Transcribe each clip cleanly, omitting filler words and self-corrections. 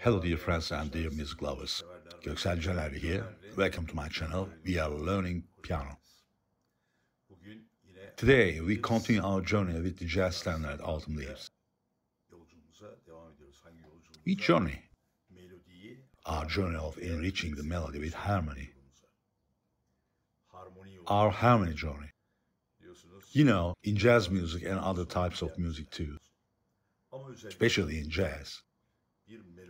Hello dear friends and dear music lovers. Göksel Canerli here. Welcome to my channel. We are learning piano. Today we continue our journey with the jazz standard Autumn Leaves. Each journey, our journey of enriching the melody with harmony, our harmony journey. You know, in jazz music and other types of music too, especially in jazz,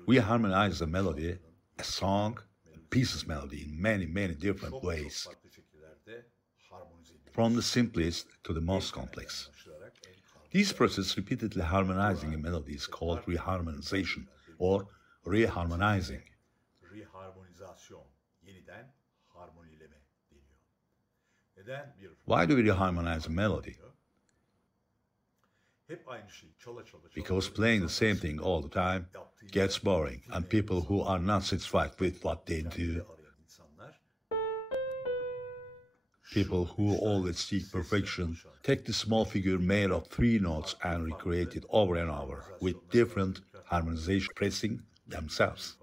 we harmonize the melody, a song, a piece's melody in many different ways, from the simplest to the most complex. This process repeatedly harmonizing a melody is called reharmonization or reharmonizing. Why do we reharmonize a melody? Because playing the same thing all the time gets boring, and people who are not satisfied with what they do, people who always seek perfection, take the small figure made of 3 notes and recreate it over and over with different harmonization pressing themselves.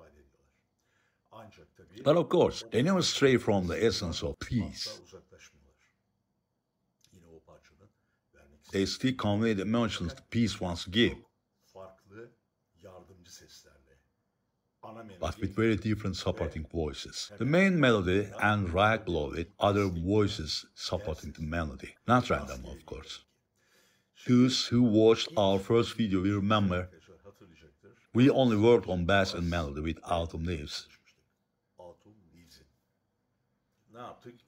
But of course, they never stray from the essence of peace. They still convey the emotions the piece wants to give, but with very different supporting voices. The main melody and right below it, other voices supporting the melody. Not random, of course. Those who watched our first video will remember we only worked on bass and melody with Autumn Leaves.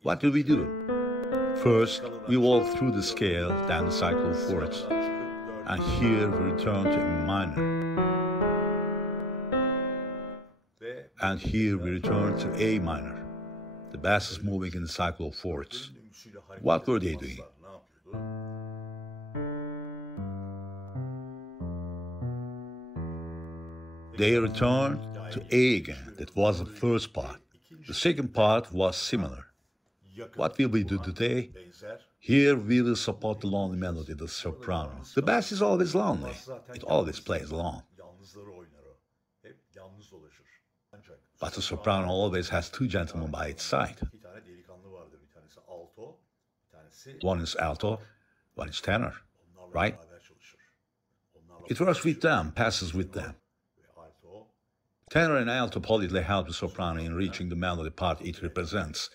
What did we do? First, we walk through the scale, then the cycle of fourths, and here we return to A minor. And here we return to A minor. The bass is moving in the cycle of fourths. What were they doing? They returned to A again. That was the first part. The second part was similar. What will we do today? Here we will support the lonely melody, the soprano. The bass is always lonely. It always plays alone. But the soprano always has 2 gentlemen by its side. One is alto, one is tenor, right? It works with them, passes with them. Tenor and alto politely help the soprano in reaching the melody part it represents.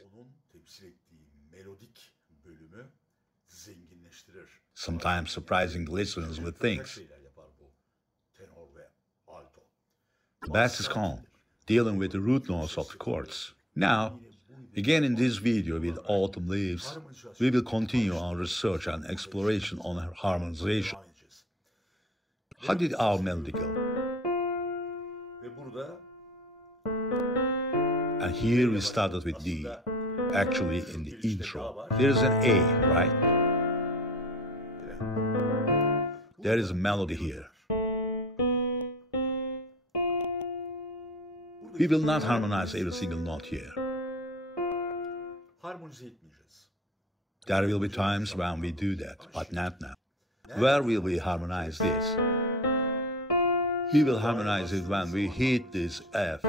Sometimes surprising listeners with things. The bass is calm, dealing with the root notes of the chords. Now, again in this video with Autumn Leaves, we will continue our research and exploration on harmonization. How did our melody go? And here we started with D, actually in the intro. There is an A, right? There is a melody here. We will not harmonize every single note here. There will be times when we do that, but not now. Where will we harmonize this? We will harmonize it when we hit this F.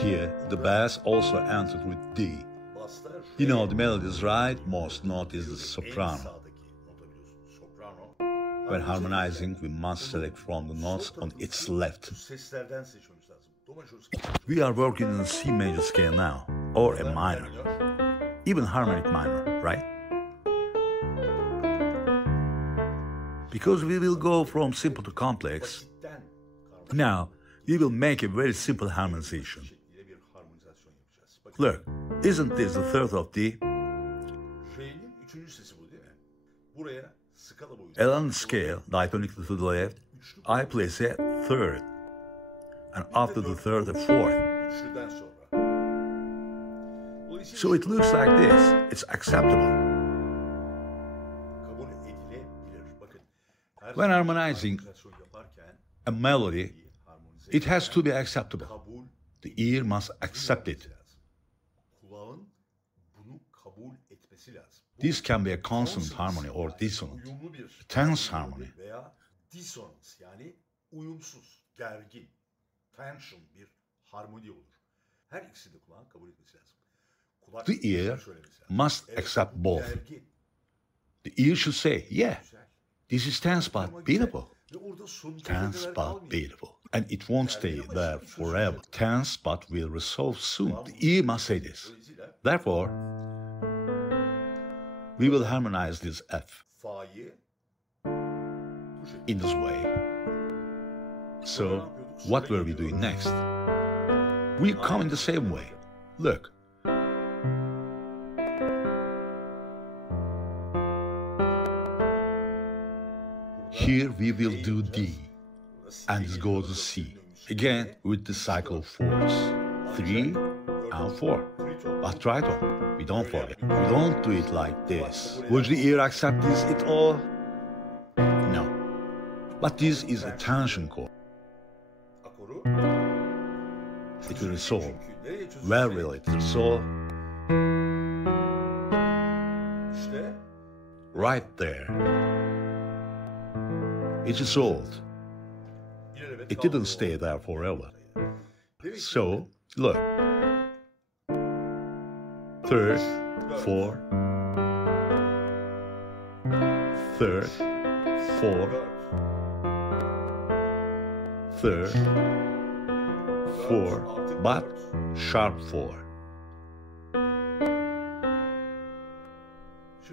Here, the bass also entered with D. You know, the melody is right, most note is the soprano. When harmonizing, we must select from the notes on its left. We are working in a C major scale now, or a minor, even harmonic minor, right? Because we will go from simple to complex, now we will make a very simple harmonization. Look, isn't this the third of D? Along the scale, diatonically to the left, I place a third, and after the third, a fourth. So it looks like this. It's acceptable. When harmonizing a melody, it has to be acceptable. The ear must accept it. This can be a consonant harmony or dissonant, a tense harmony. tension, bir harmoni olur. Her ikisi de kulağın kabul etmesi lazım. Kulak The ear söylemesi lazım. must Evet, accept bu both. gergin, The ear should say, yeah, güzel. this is tense Ama but güzel. beautiful. Ve orada sonunda Tense yeteler but kalmayacak. beautiful. And it won't stay there forever. Tense but will resolve soon. The ear must say this. Dolayısıyla Therefore, we will harmonize this F fa'yı bu şekilde. in this way. So, what were we doing next? We come in the same way. Look. Here we will do D, and this goes to C. Again with the cycle of fours. 3 and 4. But try to. We don't forget. We don't do it like this. Would the ear accept this at all? No. But this is a tension chord. Akoru It will resolve. çünkü nereye çözülse Where will it resolve? işte Right there. It resolved. ilelebet It kaldı. didn't stay there forever. Demek ki So, look. Third, 4. Third, 4. dört, Third, 4. But sharp 4.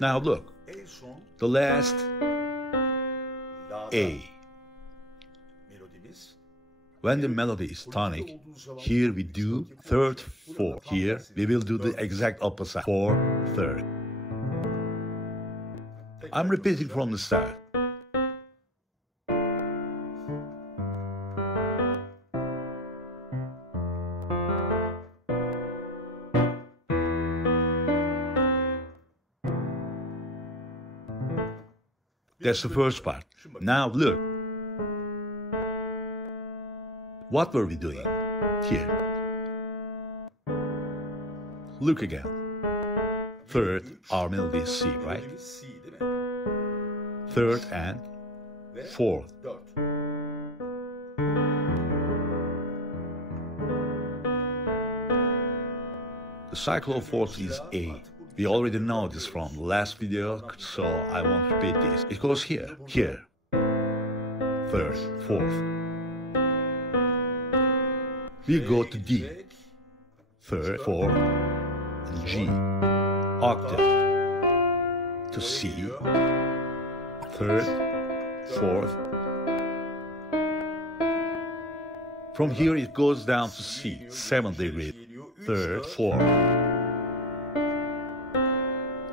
Now look. en son The last la'da A. melodimiz When the melody is tonic, here we do third, 4. Here we will do the exact opposite. 4, third. I'm repeating from the start. That's the first part. Now look. What were we doing here? Look again. Third, our melody is C, right? melodimiz C değil mi? Third and Ve fourth. 4. The cycle of fourths is A. We already know this from the last video, so I won't repeat this. It goes here, here. Third, fourth. We go to D. Third, fourth, and G. Octave. To C. Third, fourth. From here it goes down to C, 7th degree. Third, fourth.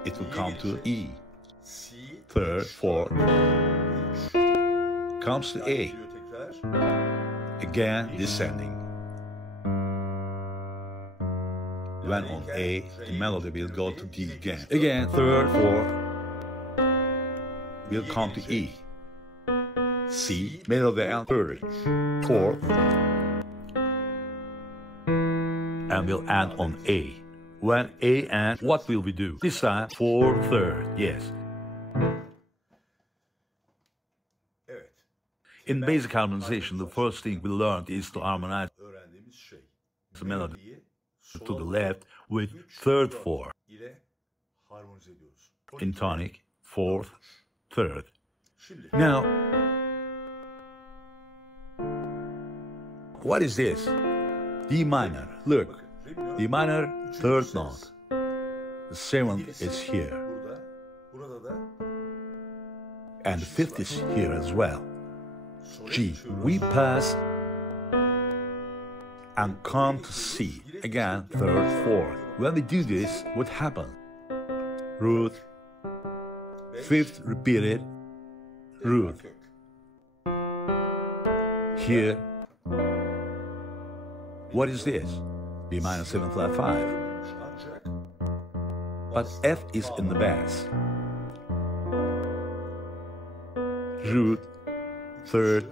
It will come to E. C, Third, fourth. Comes to A. diyor tekrar. Again descending. When on A, the melody will go to D again. Again, third, fourth. Will come to E. C, melody and third, fourth. And we'll end on A. When A and what will we do? This time, 4, third, yes. Evet. In basic harmonization, the first thing we learned is to harmonize Öğrendiğimiz şey. the melody Melodiyi to the left with third, 4. ile harmonize ediyoruz. In tonic, fourth, third. Şimdi Now, what is this? D minor. Look, D minor, third note. The seventh is here, burada, burada da and the fifth is here as well. G. We pass and come to C. Again, third, fourth. When we do this, what happens? Root, fifth repeated, root. kök. Here, what is this? B minor 7 flat 5. Ancak But F is in the bass. Root, third,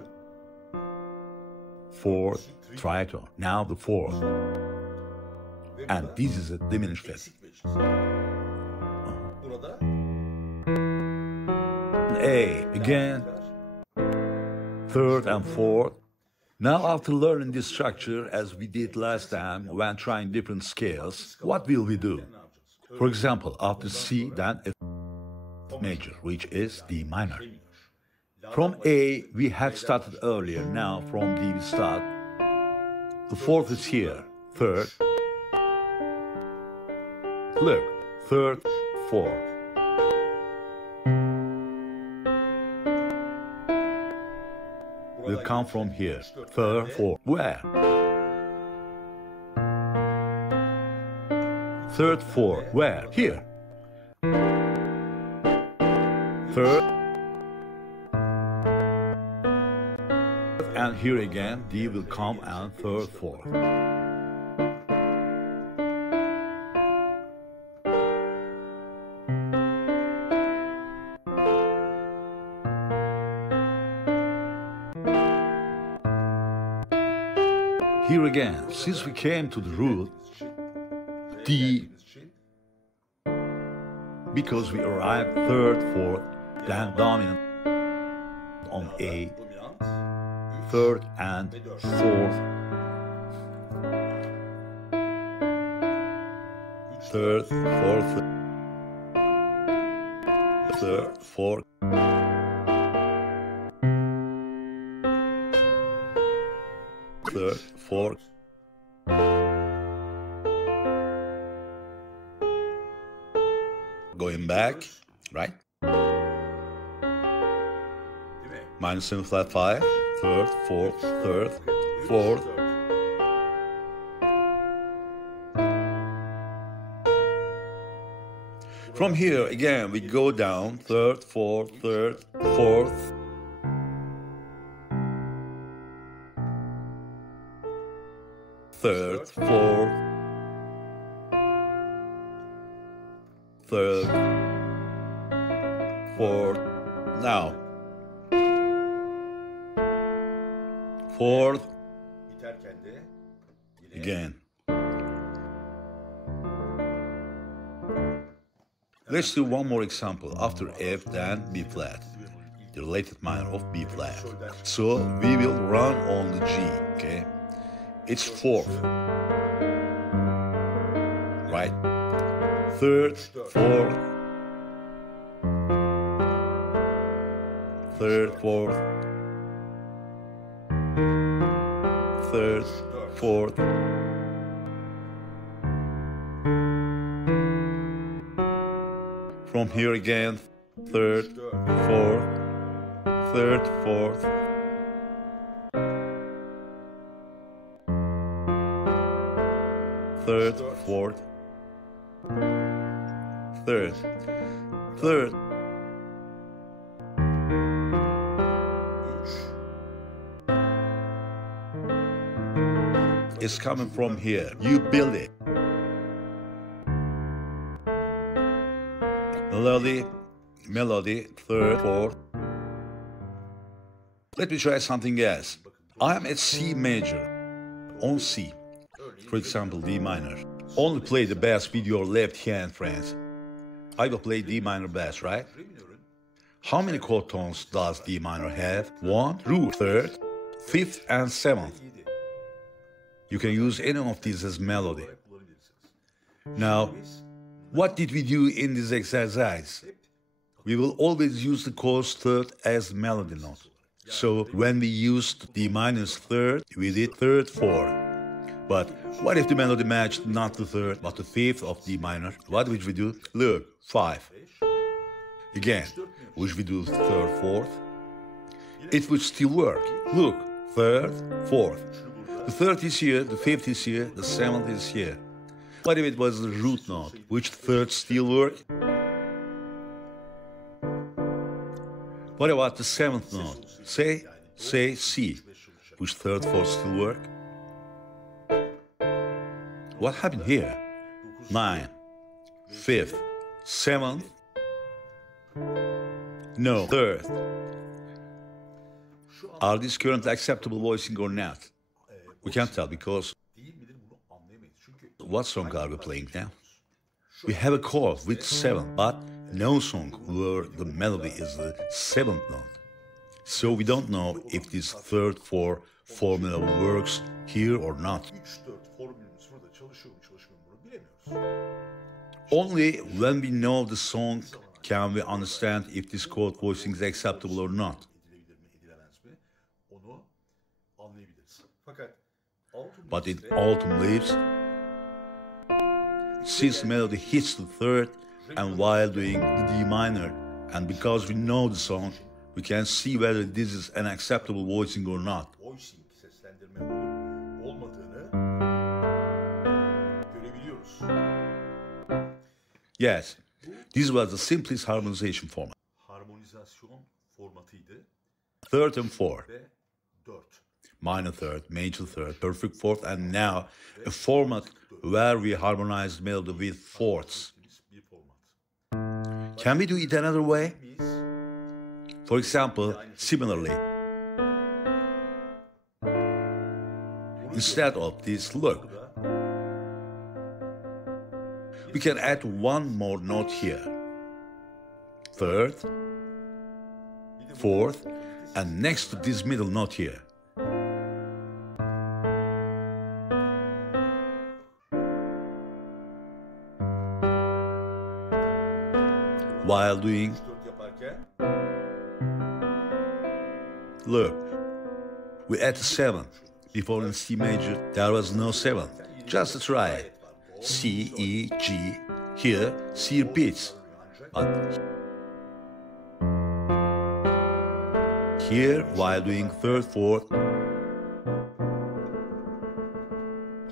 fourth, tritone. Now the fourth. And this is a diminished fifth. eksik beşlisi. Burada A again, third and fourth. Now, after learning this structure as we did last time when trying different scales, what will we do? For example, after C, then F major, which is D minor. From A, we had started earlier. Now, from D, we start. The fourth is here, third. Look, third, fourth. Will come from here, third, fourth. Where? Third, fourth. Where? Here. Third. And here again, D will come and third, fourth. Here again, since we came to the root, D, because we arrived third, fourth, then dominant on A, third and fourth, third, fourth, third, fourth, third, fourth, going back, right? Minus 7 flat 5, third, fourth, third, fourth. From here again we go down, third, fourth, third, fourth. Third, fourth, third, fourth, now, fourth, again. Let's do one more example. After F, then B flat, the related minor of B flat. So we will run on the G, okay? It's fourth, right? Third, fourth, third, fourth, third, fourth. From here again, third, fourth, third, fourth. Third, fourth, third, third. It's coming from here. You build it. Melody, third, fourth. Let me try something else. I'm at C major, on C. For example, D minor. Only play the bass with your left hand, friends. I will play D minor bass, right? How many chord tones does D minor have? 1, 2, third, fifth, and seventh. You can use any of these as melody. Now, what did we do in this exercise? We will always use the chord's third as melody note. So when we used D minor's third, we did third, fourth. But what if the melody matched not the third, but the fifth of D minor? What would we do? Look, 5. Again, would we do third, fourth? It would still work. Look, third, fourth. The third is here, the fifth is here, the seventh is here. What if it was the root note? Which third still work? What about the seventh note? Say C. Which third, fourth still work? What happened here? 9, 5th, 7th, no, 3rd. Are these currently acceptable voicing or not? We can't tell because what song are we playing now? We have a chord with 7, but no song where the melody is the 7th note. So we don't know if this 3/4 formula works here or not. 3-4 formülümüz burada çalışıyor mu çalışmıyor mu bunu bilemiyoruz. Only when we know the song can we understand if this chord voicing is acceptable or not. Edilebilir mi edilemez mi onu anlayabiliriz. Fakat But in autumn leaves, since the melody hits the third and while doing the D minor, and because we know the song, we can see whether this is an acceptable voicing or not. voicing seslendirme olup olmadığını görebiliyoruz. Yes, this was the simplest harmonization format. Harmonizasyon formatıydı Third and fourth, ve 4. minor third, major third, perfect fourth, and now a format where we harmonize the melody with fourths. Bir format. Can we do it another way? Biz For example, similarly, instead of this, look, we can add one more note here. Third, fourth, and next to this middle note here. While doing, 4 yaparken look, we add a 7. Before in C major, there was no 7. Just try it. C, E, G. Here, C repeats. But here, while doing third, fourth,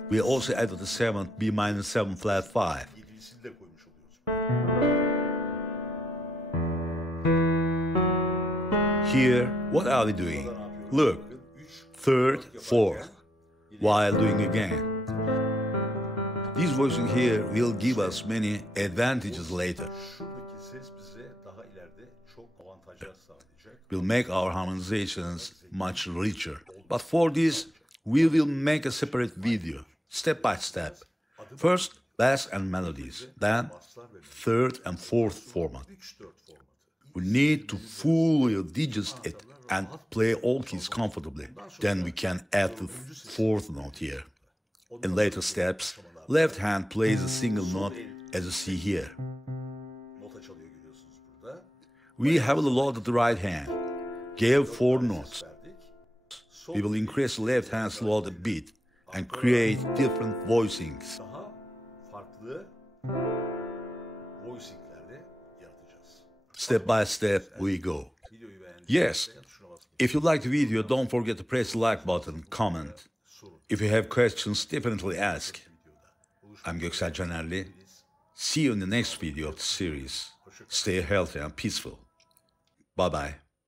we also added the 7th, B minor 7 flat 5. 7'lisini de koymuş oluyoruz. Here, what are we doing? Look, third, fourth, while doing again. This voicing here will give us many advantages later. Şuradaki ses bize daha ileride çok avantajlar sağlayacak. Will make our harmonizations much richer. But for this, we will make a separate video, step by step. First, bass and melodies, then third and fourth format. 3-4 formatı. We need to fully digest it and play all keys comfortably. Then we can add the fourth note here. In later steps, left hand plays a single note as you see here. Nota çalıyor görüyorsunuz burada. We heavily loaded the right hand, gave 4 notes. Verdik. We will increase the left hand's load a bit and create different voicings. Daha farklı voicing'lerde yaratacağız. Step by step we go. Videoyu beğendiyseniz Yes, tuşuna basmayı if you like the video, don't forget to press the like button, comment. If you have questions, definitely ask. I'm Göksel Canerli. See you in the next video of the series. Stay healthy and peaceful. Bye-bye.